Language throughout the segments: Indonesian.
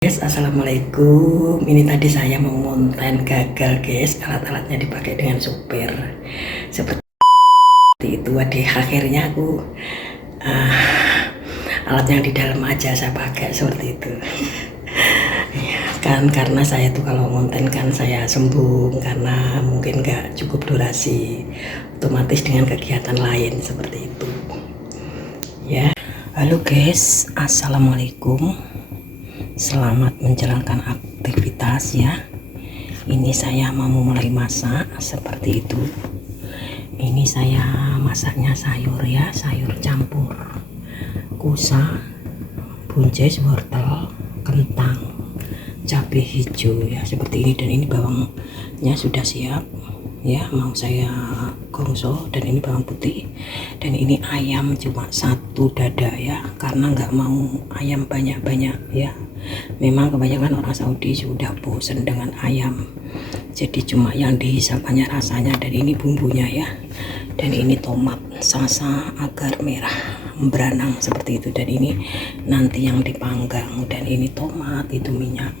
Guys, assalamualaikum. Ini tadi saya mau ngonten gagal guys, alat-alatnya dipakai dengan supir seperti itu. Di akhirnya aku alat yang di dalam aja saya pakai seperti itu. Kan karena saya tuh kalau ngonten kan saya sembung karena mungkin gak cukup durasi, otomatis dengan kegiatan lain seperti itu ya. Halo guys, assalamualaikum. Selamat menjalankan aktivitas ya. Ini saya mau mulai masak seperti itu. Ini saya masaknya sayur ya, sayur campur kusa, buncis, wortel, kentang, cabai hijau ya, seperti ini. Dan ini bawangnya sudah siap ya, mau saya gongso. Dan ini bawang putih, dan ini ayam cuma satu dada ya, karena nggak mau ayam banyak-banyak ya. Memang kebanyakan orang Saudi sudah bosan dengan ayam, jadi cuma yang dihisapannya rasanya. Dan ini bumbunya ya, dan ini tomat salsa agar merah beranang seperti itu. Dan ini nanti yang dipanggang. Dan ini tomat, itu minyak.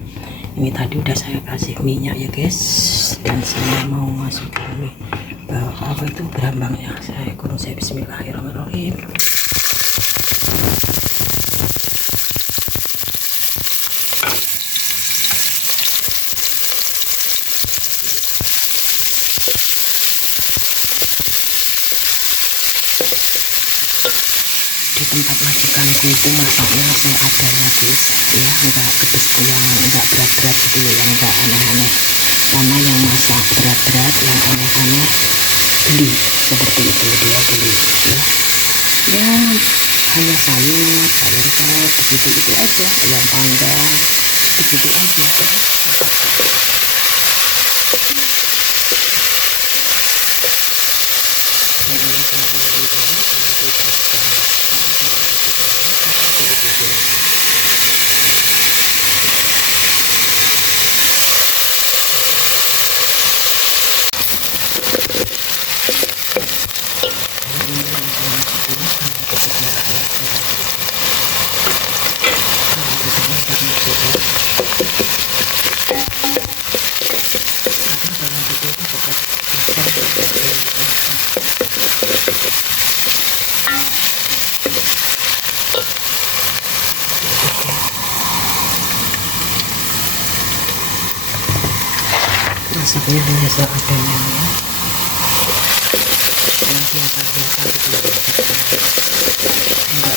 Ini tadi udah saya kasih minyak ya guys. Dan saya mau masukin apa itu berambangnya. Saya bismillahirrahmanirrahim. Di tempat majikanku itu masaknya seadanya guys ya, enggak berat-berat gitu ya, enggak aneh-aneh. Karena yang masak berat-berat, yang aneh-aneh beli seperti itu, dia beli ya hanya sayur sop begitu, itu aja, ayam panggang begitu aja. Masaknya hanya seadanya ya, yang biasa-biasa gitu, enggak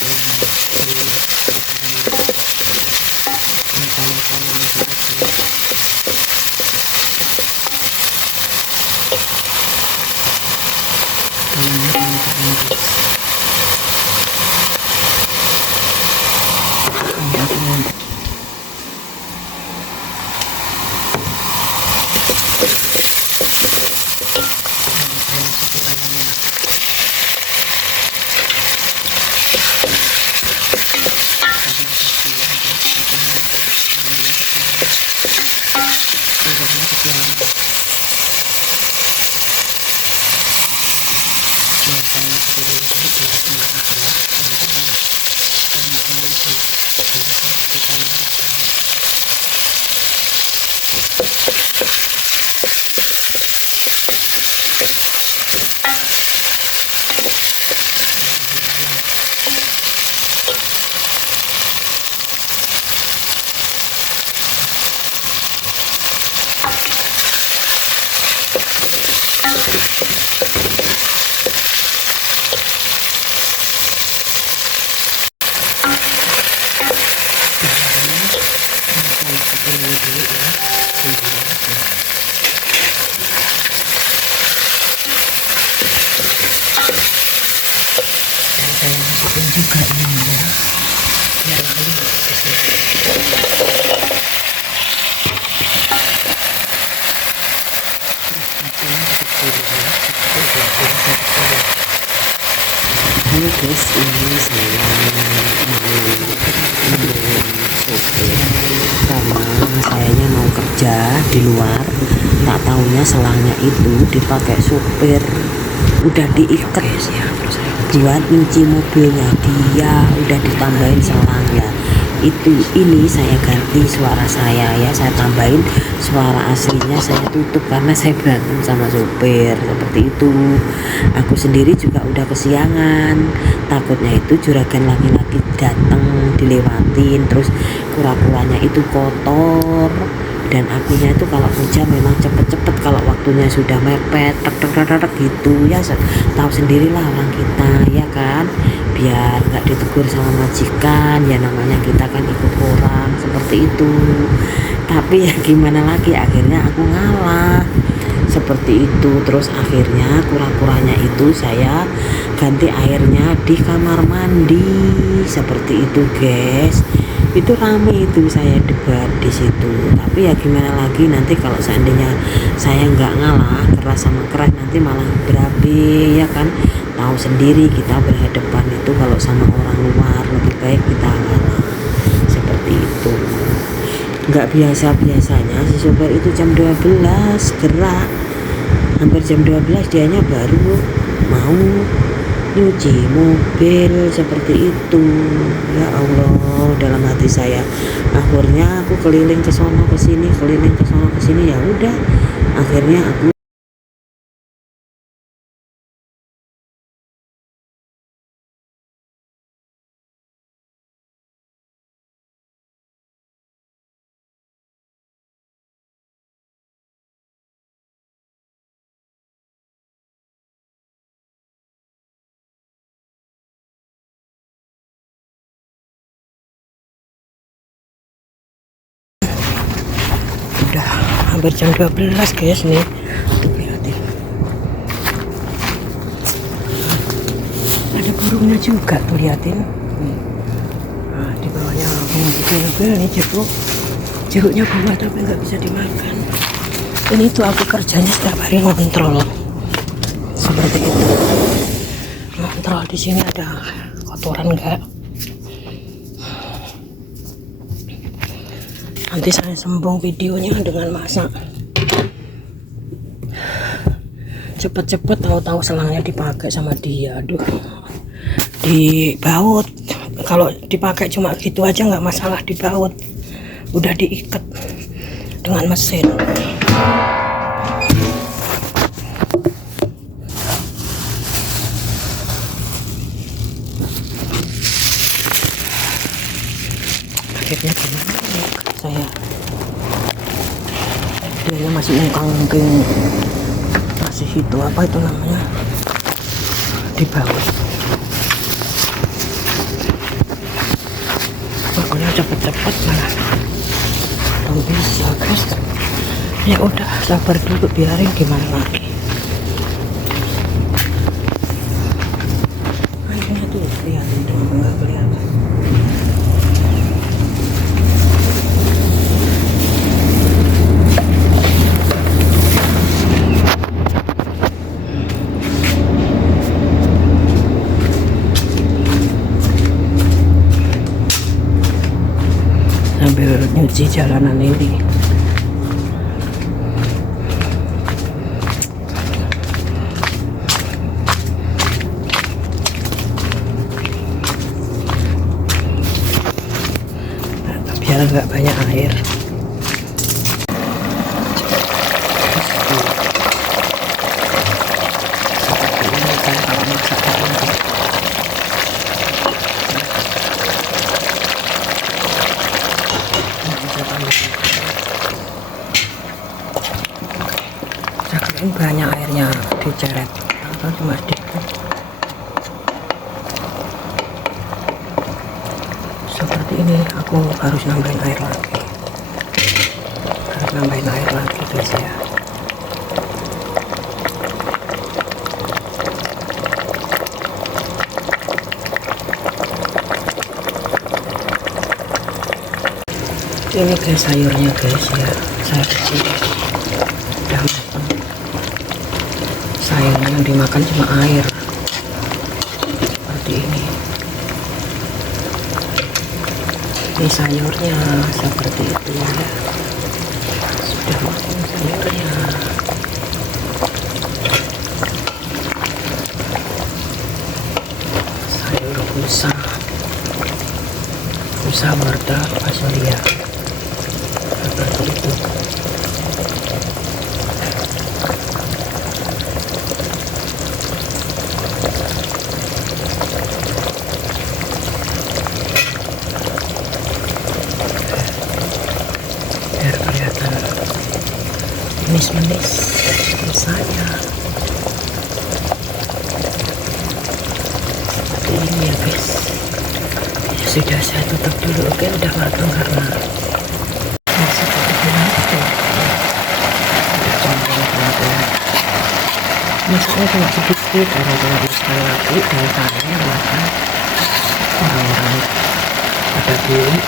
yang saya masukin juga ini ya, biar halus. Halo guys, ini saya mau sopir karena sayanya mau kerja di luar. Tak taunya selangnya itu dipakai supir, udah diikat ya, buat nyuci mobilnya dia, udah ditambahin selangnya. ini saya ganti suara saya ya, saya tambahin suara aslinya, saya tutup karena saya berantem sama sopir seperti itu. Aku sendiri juga udah kesiangan, takutnya itu juragan laki-laki datang dilewatin, terus kura-kuranya itu kotor, dan akunya itu kalau hujan memang cepet-cepet, kalau waktunya sudah mepet tek gitu ya, tahu sendirilah orang kita ya kan, biar nggak ditegur sama majikan ya, namanya kita kan ikut orang seperti itu. Tapi ya gimana lagi, akhirnya aku ngalah seperti itu. Terus akhirnya kura-kuranya itu saya ganti airnya di kamar mandi seperti itu guys. Itu rame itu, saya debat di situ. Tapi ya gimana lagi, nanti kalau seandainya saya nggak ngalah keras sama keras nanti malah berabe ya kan, tahu sendiri kita berhadapan itu kalau sama orang luar, lebih baik kita ngalah seperti itu. Nggak biasanya si sopir itu jam 12 gerak, hampir jam 12 dianya baru mau nyuci mobil seperti itu. Ya Allah, dalam hati saya akhirnya aku keliling ke sono ke sini, keliling ke sono ke sini, ya udah akhirnya aku Udah hampir jam 12 guys nih. Lihatin. Ada burungnya juga tuh, liatin. Nah, di bawahnya mobil ini jeruknya buah tapi nggak bisa dimakan. Ini tuh aku kerjanya setiap hari ngontrol seperti itu. Ngontrol di sini ada kotoran enggak. Nanti saya sambung videonya dengan masak. Cepet-cepet tahu-tahu selangnya dipakai sama dia. Aduh, dibaut. Kalau dipakai cuma gitu aja nggak masalah, dibaut. Udah diikat dengan mesin. Akhirnya gimana nih saya, dia masih ngangking, masih itu apa itu namanya, di bawah. Pokoknya cepet-cepet malah belum bisa guys. Ya udah sabar dulu, biarin gimana lagi. Akhirnya tuh lihatin tuh, nggak kelihatan. Sambil nyuci jalanan ini. Biar nggak banyak air. Seperti ini kan kalau masak ini. Ini banyak airnya diceret atau cuma sedikit. Seperti ini aku harus nambahin air lagi, guys ya. Ini guys sayurnya guys ya, saya cuci udah matang. Sayurnya yang dimakan cuma air seperti ini. Ini sayurnya seperti itu ya, sudah matang sayurnya. Sayur busa wortel, manis-manis terus saya seperti ini ya guys. Ya sudah, saya tutup dulu. Oke, udah matang karena masih seperti ini. Masaknya cuma sedikit karena cuma sekali lagi dan saya makan orang-orang pada beli.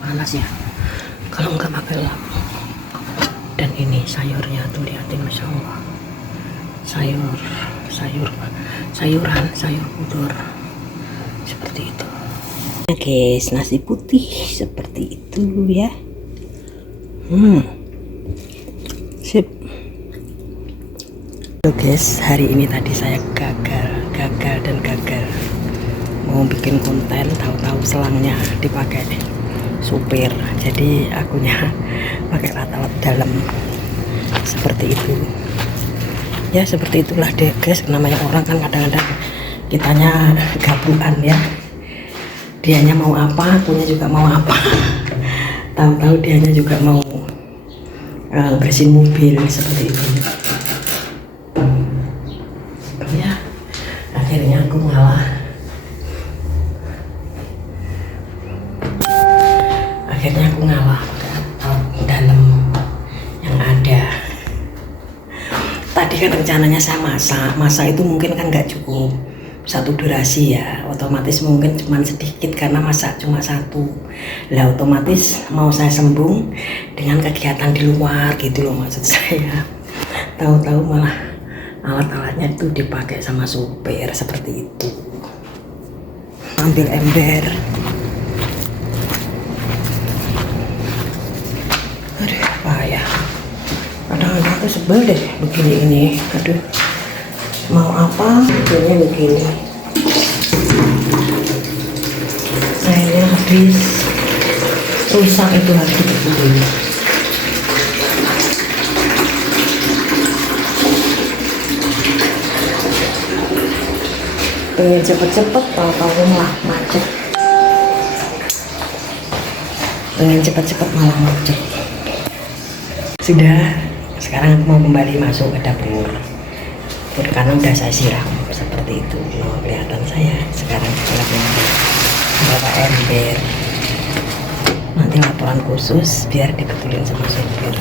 Panas ya kalau nggak pakai lap. Dan ini sayurnya tuh, liatin, masya Allah, sayuran sayur pudor seperti itu. Nah guys, nasi putih seperti itu ya. Sip. Halo guys, hari ini tadi saya gagal mau bikin konten, tahu-tahu selangnya dipakai supir, jadi akunya pakai alat dalam seperti itu ya. Seperti itulah deh guys, namanya orang kan kadang-kadang kitanya gabungan ya, dianya mau apa, akunya juga mau apa. Tahu-tahu dianya juga mau bersihin mobil seperti itu ya. Akhirnya aku ngalah. Pakai dalam yang ada. Tadi kan rencananya saya masak itu mungkin kan nggak cukup satu durasi ya, otomatis mungkin cuma sedikit karena masak cuma satu lah, otomatis mau saya sembung dengan kegiatan di luar gitu loh maksud saya. Tahu-tahu malah alat-alatnya itu dipakai sama supir seperti itu. Ambil ember. Aduh, payah. Kadang-kadang aku sebel deh begini ini. Aduh, mau apa bikinnya begini. Akhirnya habis rusak itu harus dibeli. Pengen cepet-cepet, tahu-tahu malah macet. Pengen cepet-cepet malah macet. Sudah, sekarang aku mau kembali masuk ke dapur karena udah saya siram seperti itu. Mau kelihatan saya sekarang lagi bawa ember, nanti laporan khusus biar dibetulin sama supir.